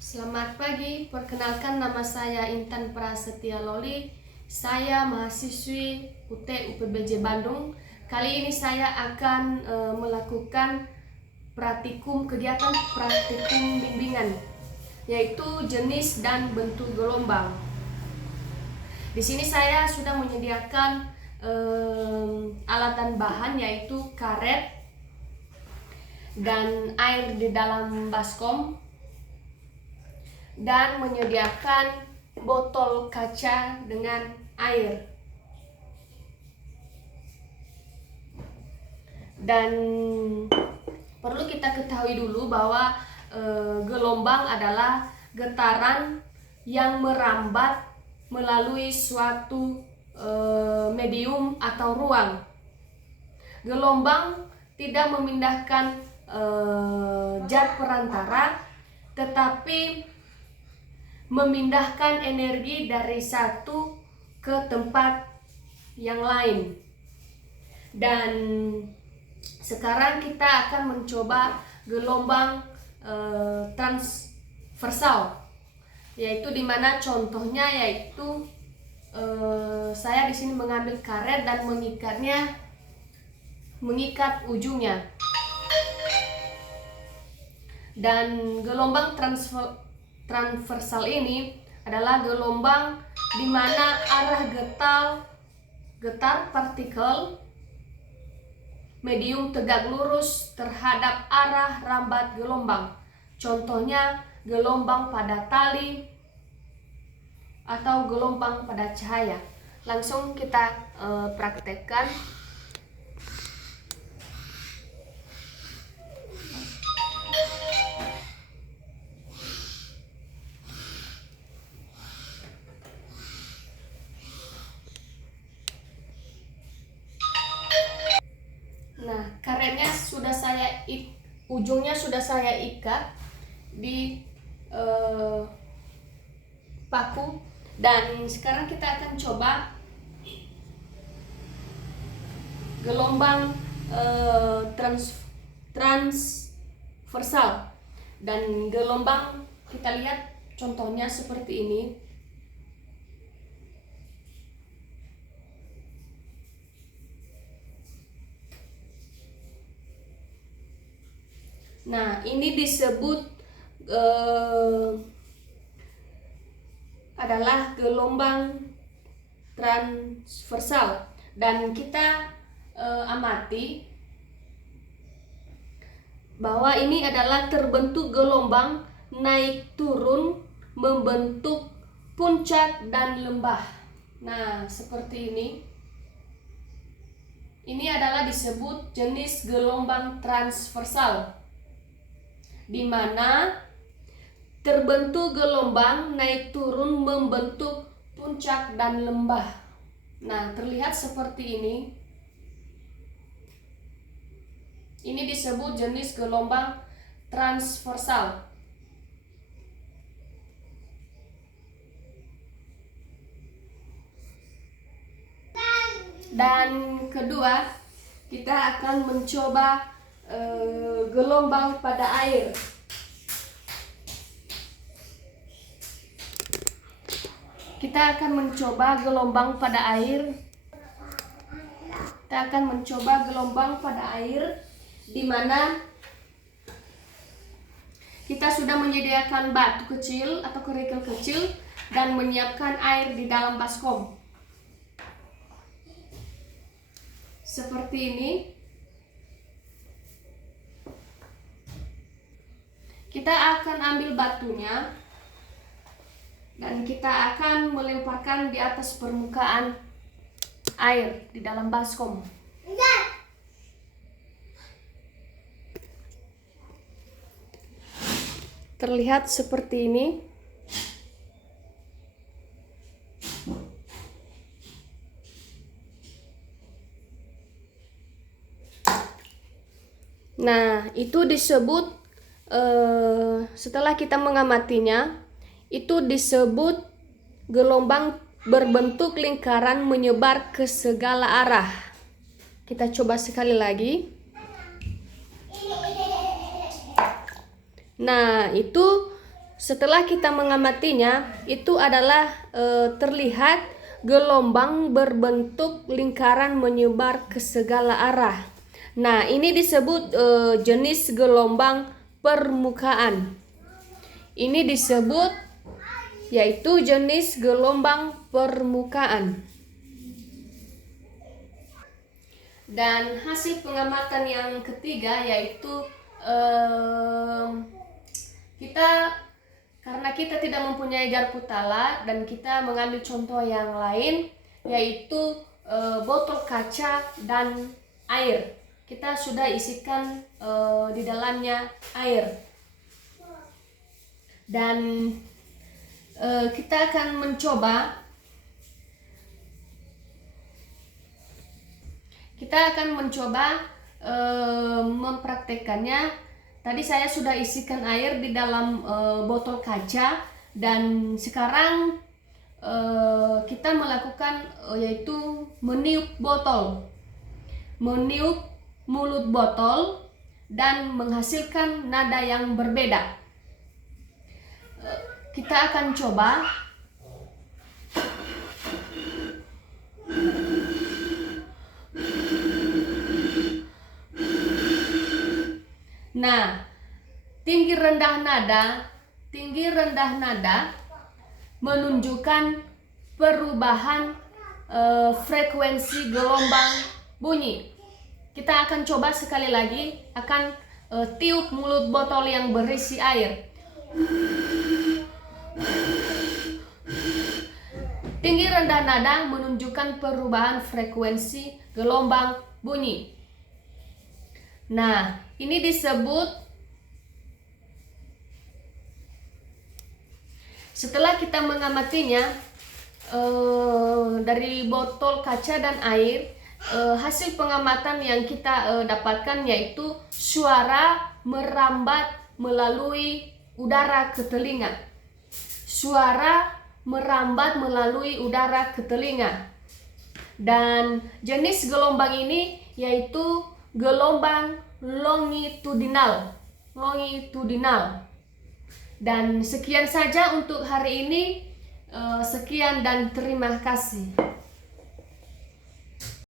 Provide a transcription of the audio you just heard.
Selamat pagi, perkenalkan nama saya Intan Prasetya Loli. Saya mahasiswi UT UPBJ Bandung. Kali ini saya akan melakukan kegiatan praktikum bimbingan, yaitu jenis dan bentuk gelombang. Di sini saya sudah menyediakan alat dan bahan, yaitu karet dan air di dalam baskom, dan menyediakan botol kaca dengan air. Dan perlu kita ketahui dulu bahwa gelombang adalah getaran yang merambat melalui suatu medium atau ruang. Gelombang tidak memindahkan zat perantara, tetapi memindahkan energi dari satu ke tempat yang lain. Dan sekarang kita akan mencoba gelombang transversal, yaitu dimana contohnya yaitu saya di sini mengambil karet dan mengikat ujungnya. Dan gelombang transversal ini adalah gelombang di mana arah getar partikel medium tegak lurus terhadap arah rambat gelombang. Contohnya gelombang pada tali atau gelombang pada cahaya. Langsung kita praktekkan. Nah, karetnya ujungnya sudah saya ikat di paku, dan sekarang kita akan coba gelombang transversal. Dan gelombang kita lihat contohnya seperti ini. Nah, ini disebut adalah gelombang transversal, dan kita amati bahwa ini adalah terbentuk gelombang naik turun membentuk puncak dan lembah. Nah, seperti ini. Ini adalah disebut jenis gelombang transversal, di mana terbentuk gelombang naik turun membentuk puncak dan lembah. Nah, terlihat seperti ini. Ini disebut jenis gelombang transversal. Dan kedua, kita akan mencoba gelombang pada air. Kita akan mencoba gelombang pada air. Kita akan mencoba gelombang pada air, di mana kita sudah menyediakan batu kecil atau kerikil kecil dan menyiapkan air di dalam baskom. Seperti ini. Kita akan ambil batunya dan kita akan melemparkan di atas permukaan air di dalam baskom. Terlihat seperti ini. Nah, itu disebut setelah kita mengamatinya, itu disebut gelombang berbentuk lingkaran menyebar ke segala arah. Kita coba sekali lagi. Nah, itu setelah kita mengamatinya, itu adalah terlihat gelombang berbentuk lingkaran menyebar ke segala arah. Nah, ini disebut jenis gelombang permukaan. Ini disebut yaitu jenis gelombang permukaan. Dan hasil pengamatan yang ketiga yaitu karena kita tidak mempunyai garpu tala dan kita mengambil contoh yang lain yaitu botol kaca dan air. Kita sudah isikan di dalamnya air dan kita akan mencoba mempraktekkannya. Tadi saya sudah isikan air di dalam botol kaca dan sekarang kita melakukan yaitu meniup mulut botol dan menghasilkan nada yang berbeda. Kita akan coba. Nah, tinggi rendah nada menunjukkan perubahan frekuensi gelombang bunyi. Kita akan coba sekali lagi, akan tiup mulut botol yang berisi air. Tinggi rendah nada menunjukkan perubahan frekuensi gelombang bunyi. Nah, ini disebut, setelah kita mengamatinya dari botol kaca dan air, hasil pengamatan yang kita dapatkan yaitu suara merambat melalui udara ke telinga. Suara merambat melalui udara ke telinga. Dan jenis gelombang ini yaitu gelombang longitudinal. Dan sekian saja untuk hari ini. Sekian dan terima kasih.